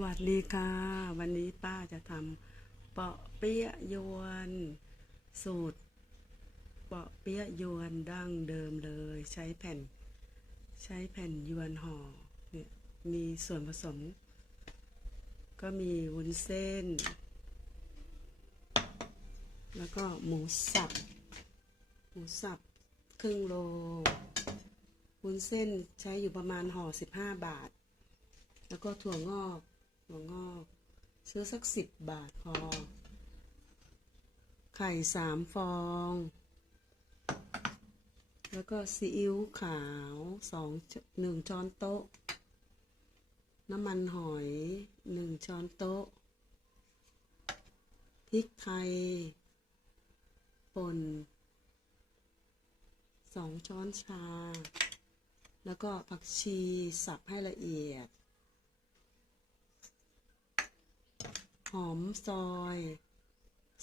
วัสดีค่ะ วันนี้ป้าจะทำเปาะเปี๊ยะยวน สูตร เปาะเปี๊ยะยวนดั้งเดิมเลย ใช้แผ่น ใช้แผ่นยวนห่อเนี่ยมีส่วนผสม ก็มีวุ้นเส้น แล้วก็หมูสับ หมูสับครึ่งโลวุ้นเส้นใช้อยู่ประมาณห่อสิบห้าบาทแล้วก็ถั่วงอก ซื้อสักสิบบาทพอ ไข่สามฟอง แล้วก็ซีอิ๊วขาวสองหนึ่งช้อนโต๊ะ น้ำมันหอยหนึ่งช้อนโต๊ะ พริกไทย ป่นสองช้อนชา แล้วก็ผักชีสับให้ละเอียด หอมซอย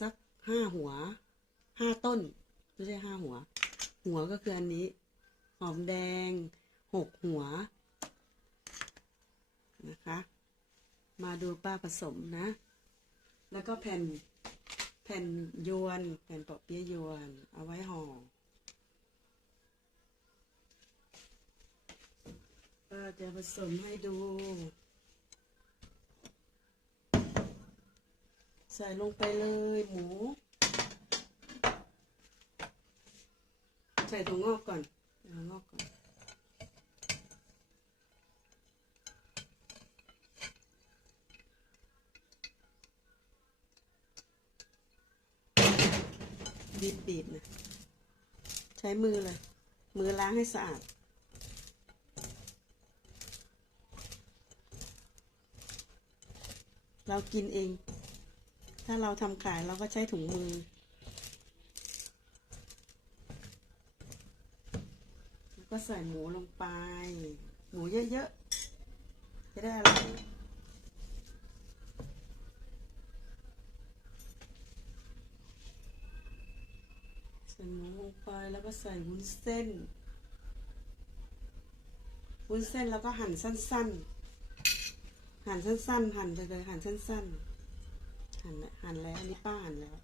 สักห้าหัวห้าต้น ไม่ใช่ห้าหัว หัวก็คืออันนี้ หอมแดงหกหัว นะคะ มาดูป้าผสมนะ แล้วก็แผ่นแผ่นยวนแผ่นปอกเปี๊ยะยวนเอาไว้ห่อป้าจะผสมให้ดู ใส่ลงไปเลยหมู ใส่ถั่วงอกก่อนถั่วงอกก่อนบีบบีบนะใช้มือเลย มือล้างให้สะอาดเรากินเอง ถ้าเราทำขายเราก็ใช้ถุงมือ แล้วก็ใส่หมูลงไป หมูเยอะๆ จะได้อะไรใส่หมูลงไปแล้วก็ใส่วุ้นเส้น วุ้นเส้นแล้วก็หั่นสั้นๆ หั่นสั้นๆ หั่นไปเลยหั่นสั้นๆ หั่นแล้วหั่นแล้วอันนี้ป้าหั่นแล้ว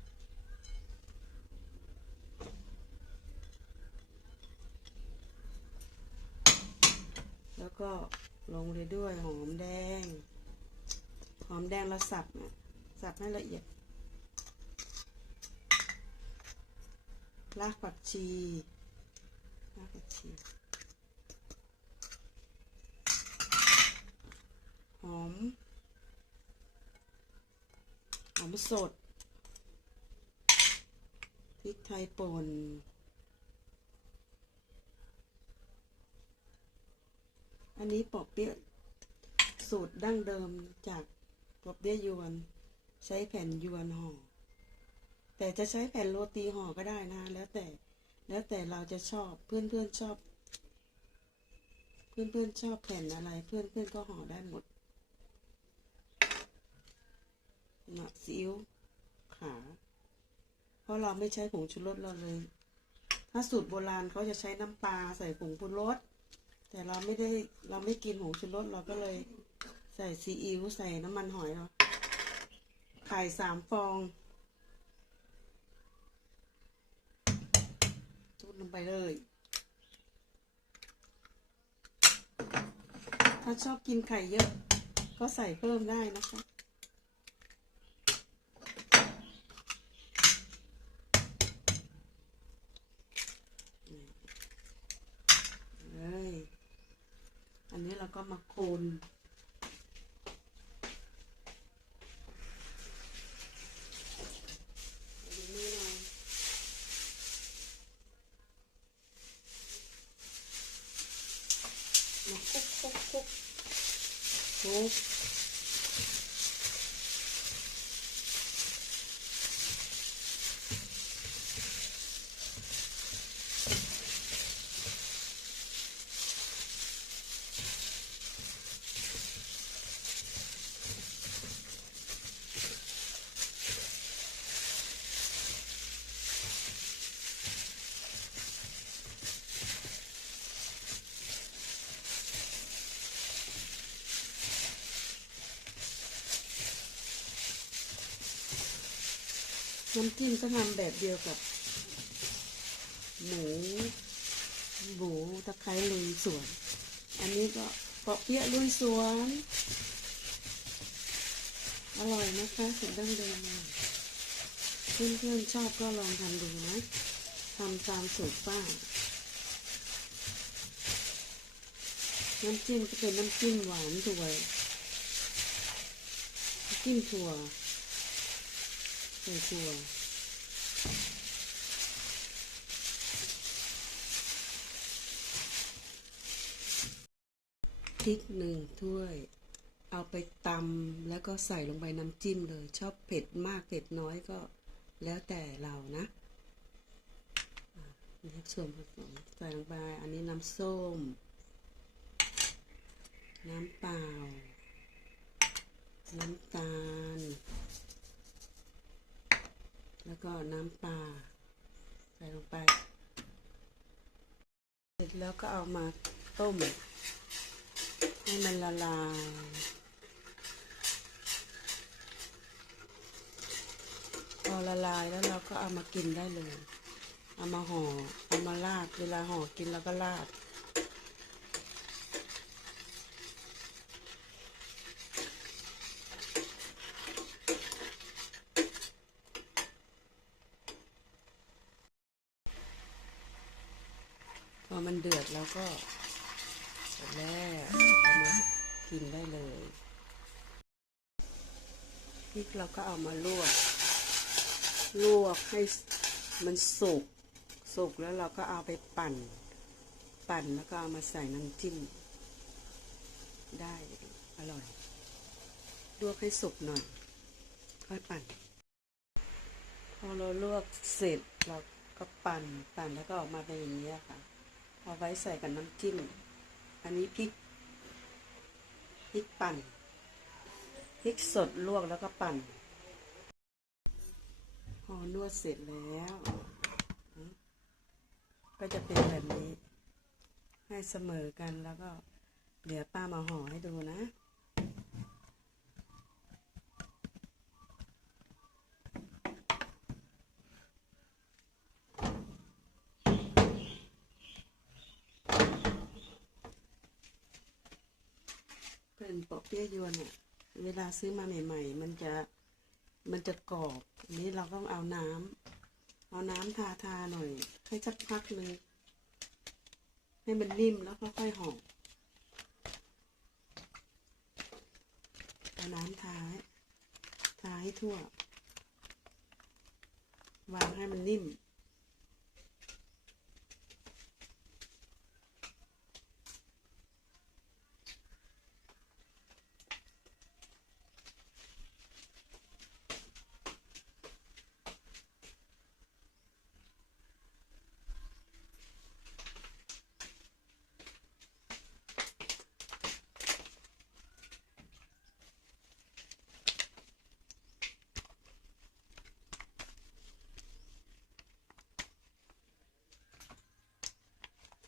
แล้วก็ลงเลยด้วยหอมแดง หอมแดงเราสับนะสับให้ละเอียด รากผักชี รากผักชี หอม หอมสด พริกไทยป่นอันนี้ปอบเปี๊ยะสูตรดั้งเดิมจากปอบเปี๊ยะยวน ใช้แผ่นยวนห่อ แต่จะใช้แผ่นโรตีห่อก็ได้นะ แล้วแต่แล้วแต่เราจะชอบเพื่อนเพื่อนชอบ เพื่อนเพื่อนชอบแผ่นอะไร เพื่อนเพื่อนก็ห่อได้หมด นะซีอิ๊วขาวเพราะเราไม่ใช้ผงชูรสเราเลย ถ้าสูตรโบราณเขาจะใช้น้ำปลาใส่ผงชูรสแต่เราไม่ได้เราไม่กินผงชูรสเราก็เลยใส่ซีอิ๊วใส่น้ำมันหอยเนาไข่สามฟองทุบลงไปเลย ถ้าชอบกินไข่เยอะ ก็ใส่เพิ่มได้นะคะ เลย อันนี้เรา ก็มาคนดูณมาคุกคุกคุกคุก น้ำจิ้มก็ทำแบบเดียวกับ หมูหมูตะไคร้ลุยสวน อันนี้ก็เปาะเปี๊ยะลุยสวน อร่อยนะคะสุดดั้งเดิมเลยเพื่อนๆชอบก็ลองทำดูนะทำตามสูตรป้าน้ำจิ้มก็เป็นน้ำจิ้มหวานถั่วน้ำจิ้มถั่ว ใส่ถั่วพริกหนึ่งถ้วย เอาไปตำแล้วก็ใส่ลงไปน้ำจิ้มเลย ชอบเผ็ดมากเผ็ดน้อยก็แล้วแต่เรานะอะนี่ส่วนผสมใส่ลงไปอันนี้น้ำส้ม น้ำเปล่า น้ำตาล แล้วก็น้ำปลาใส่ลงไป เสร็จแล้วก็เอามาต้ม ให้มันละลายพอละลายแล้วเราก็เอามากินได้เลย เอามาห่อเอามาราดเวลาห่อกินแล้วก็ราด อมันเดือดแล้วก็แล้วเอามากินได้เลยพริกเราก็เอามาลวก ลวกให้มันสุก สุกแล้วเราก็เอาไปปั่น ปั่นแล้วก็เอามาใส่น้ำจิ้ม ได้อร่อย ลวกให้สุกหน่อย ค่อยปั่น พอเราลวกเสร็จเราก็ปั่น ปั่นแล้วก็ออกมาเป็นอย่างนี้ค่ะ เอาไว้ใส่กับน้ำจิ้ม อันนี้พริก พริกปั่น พริกสดลวกแล้วก็ปั่น พอนวดเสร็จแล้ว ก็จะเป็นแบบนี้ ให้เสมอกันแล้วก็ เดี๋ยวป้ามาห่อให้ดูนะ เป็นปอเปี๊ยะยวนเนี่ยเวลาซื้อมาใหม่ ๆ มันจะมันจะกรอบอันนี้เราต้องเอาน้ำเอาน้ำทาทาหน่อย ให้สักพักหนึ่งให้มันนิ่มแล้วค่อยๆห่อเอาน้ำทาทาให้ทั่ว วางให้มันนิ่ม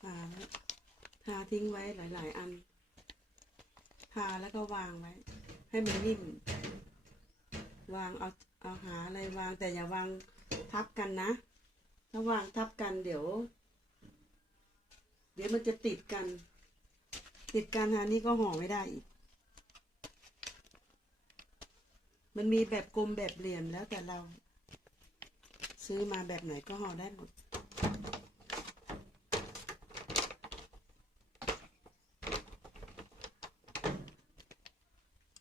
ทาไว้ ทาทิ้งไว้หลาย ๆ อัน ทาแล้วก็วางไว้ ให้มันนิ่ม วางเอาเอาหาอะไรวางแต่อย่าวางทับกันนะ ถ้าวางทับกันเดี๋ยว เดี๋ยวมันจะติดกัน ติดกันฮะนี่ก็ห่อไม่ได้อีก มันมีแบบกลมแบบเหลี่ยมแล้วแต่เรา ซื้อมาแบบไหนก็ห่อได้หมด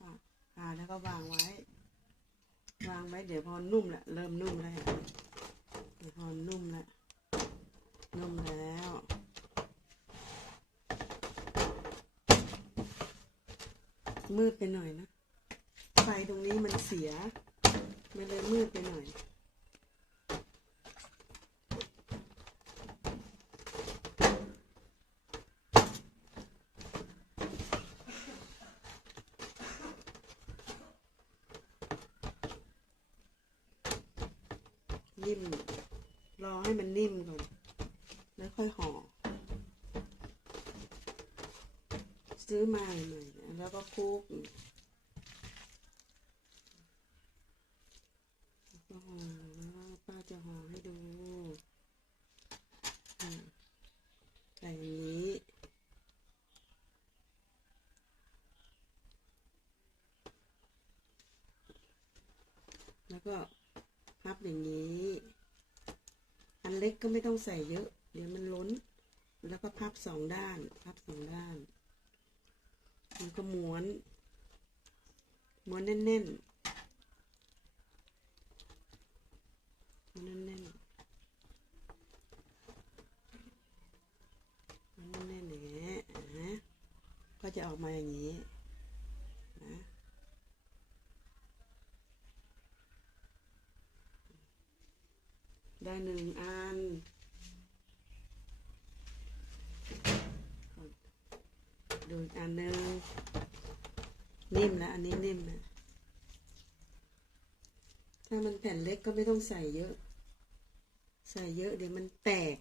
อะอ่าแล้ว ก็วางไว้ วางไว้เดี๋ยวพอนุ่มละเริ่มนุ่มแล้วเดี๋ยวพอนุ่มละนุ่มแล้วมืดไปหน่อยนะ ไฟตรงนี้มันเสีย มันเลยมืดไปหน่อย ซื้อมาหน่อยแล้วก็คลุกก็ห่อแล้วป้าจะห่อให้ดูใส่อย่นี้แล้วก็พับอย่างนี้ อันเล็กก็ไม่ต้องใส่เยอะ เดี๋ยวมันล้น แล้วก็พับสองด้าน พับสองด้าน ก็ม้วน ม้วนแน่นๆม้วนแน่นๆม้วนแน่นๆอย่างเงี้ยนะก็จะออกมาอย่างนี้นะได้หนึ่งอัน ดูอีกอันนึงนิ่มแล้วอันนี้นิ่มนะถ้ามันแผ่นเล็กก็ไม่ต้องใส่เยอะ ใส่เยอะเดี๋ยวมันแตก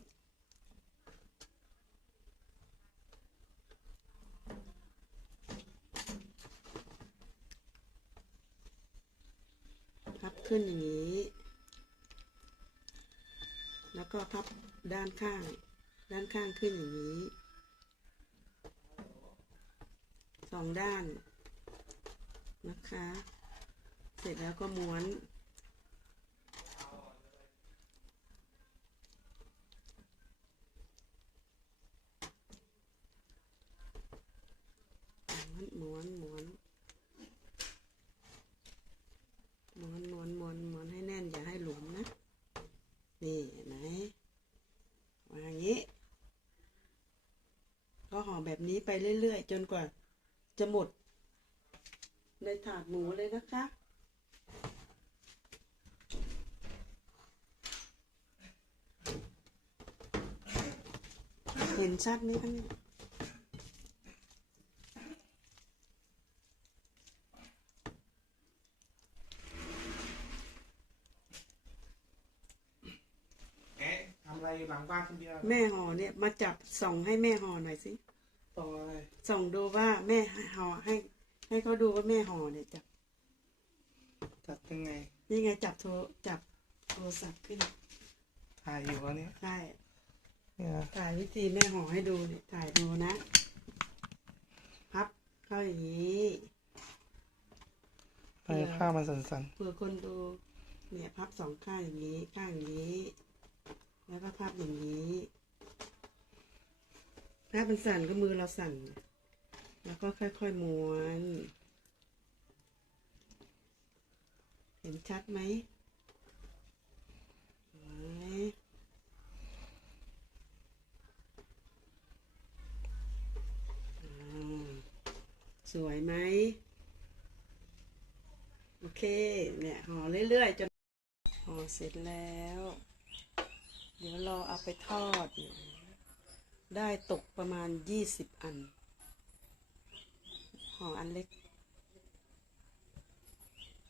พับขึ้นอย่างนี้ แล้วก็พับด้านข้าง ด้านข้างขึ้นอย่างนี้ สองด้านนะคะ เสร็จแล้วก็ม้วนม้วนม้วนม้วนม้วนม้วนม้วนให้แน่นอย่าให้หลุมนะ นี่เห็นมวางอย่างนี้ ก็ห่อแบบนี้ไปเรื่อยๆ จนกว่า จะหมด ในถาดหมูเลยนะคะ เห็นชัดไหมคะเนี่ยเอ๊ะทำอะไรอยู่หลังบ้านคนเดียวแม่ห่อเนี่ย มาจับส่องให้แม่ห่อหน่อยสิ ต่ออะไรส่องดูว่าแม่ห่อให้ ให้เขาดูว่าแม่ห่อเนี่ยจับจัดยังไงนี่ไงจับโทรจับโทรศัพท์ขึ้น ถ่ายอยู่วะเนี่ยได้เนี่ยถ่ายวิธีแม่ห่อให้ดูเนี่ยถ่ายดูนะพับเข้าอย่างนี้ไปข้าวมันสันเผื่อคนดูเนี่ยพับสองข้างอย่างนี้ข้างอย่างนี้ แล้วก็พับอย่างนี้ ถ้ามันสั่นก็มือเราสั่น แล้วก็ค่อยๆม้วน เห็นชัดไหมสวยไหม โอเค เนี่ยห่อเรื่อยๆจนห่อเสร็จแล้ว เดี๋ยวรอเอาไปทอดเนี่ย ได้ตกประมาณยี่สิบอัน ห่ออันเล็ก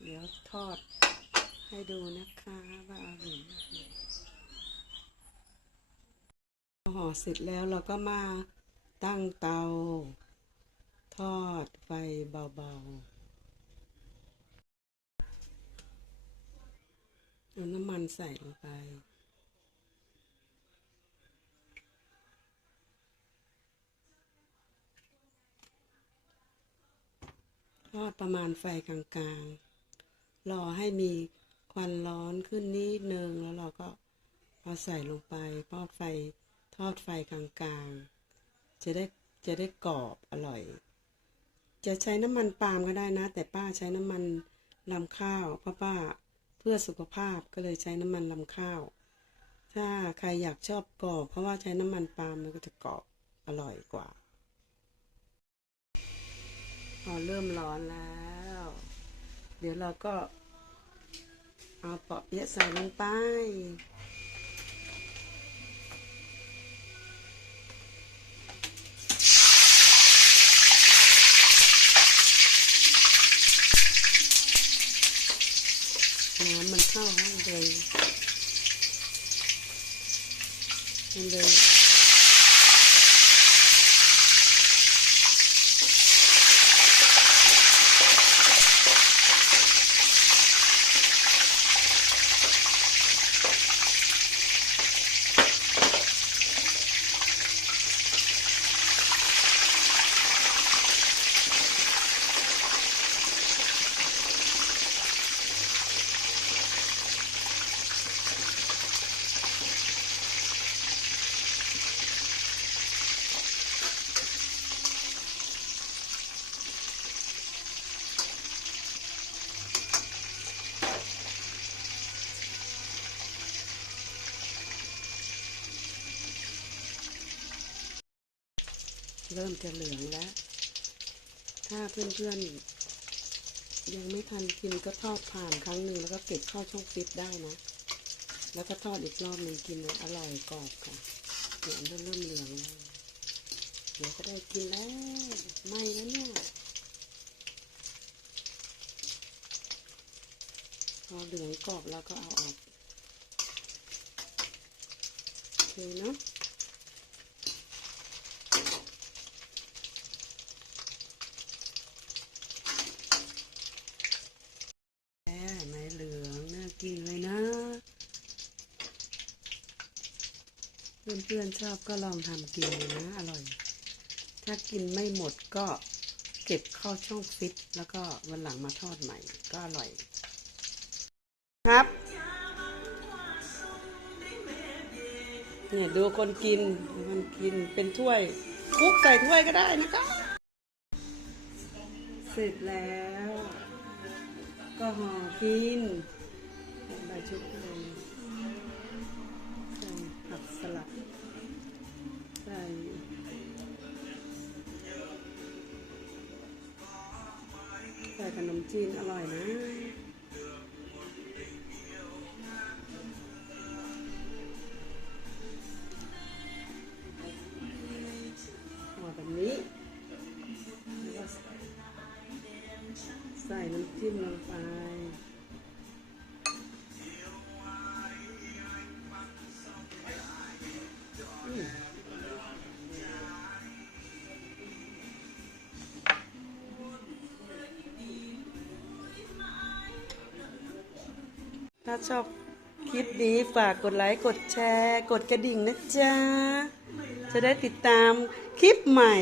เดี๋ยวทอดให้ดูนะคะว่าอร่อยห่อเสร็จแล้วเราก็มาตั้งเตา ทอดไฟเบาๆ เอาน้ำมันใส่ลงไป อดประมาณไฟกลางๆ รอให้มีควันร้อนขึ้นนิดนึงแล้วเราก็เอาใส่ลงไปทอดไฟทอดไฟกลางๆ จะได้จะได้กรอบอร่อย จะใช้น้ำมันปาล์มก็ได้นะ แต่ป้าใช้น้ำมันลำข้าวเพราะป้าเพื่อสุขภาพก็เลยใช้น้ำมันลำข้าว ถ้าใครอยากชอบกรอบ เพราะว่าใช้น้ำมันปาล์มมันก็จะกรอบอร่อยกว่า อเริ่มร้อนแล้ว เดี๋ยวเราก็เอาเปาะเปี๊ยะใส่ลงไป น้ำมันเข้าให้เลยมันเลย เริ่มจะเหลืองแล้ว ถ้าเพื่อนๆ ยังไม่ทันกินก็ทอดผ่านครั้งหนึ่งแล้วก็เก็บเข้าช่องฟิตได้นะ แล้วก็ทอดอีกรอบหนึ่งกินนะอร่อยกรอบค่ะเนี่ยเริ่มเริ่มเหลืองแล้วเดี๋ยวก็ได้กินแล้วไม่แล้วเนี่ยพอเหลืองกรอบแล้วก็เอาออกโอเคเนาะแม่ไหมเหลืองน่ากินเลยนะ เพื่อนๆชอบก็ลองทำกินเลยนะอร่อย ถ้ากินไม่หมดก็เก็บเข้าช่องฟิตแล้วก็วันหลังมาทอดใหม่ก็อร่อย ครับเนี่ยดูคนกินคนกินเป็นถ้วยคุกใส่ถ้วยก็ได้นะคะเสร็จแล้ว ก็ห่อกินใบชุบโรย จีนอร่อยนะ ถ้าชอบคลิปนี้ฝากกดไลค์กดแชร์ กดกระดิ่งนะจ๊ะ จะได้ติดตามคลิปใหม่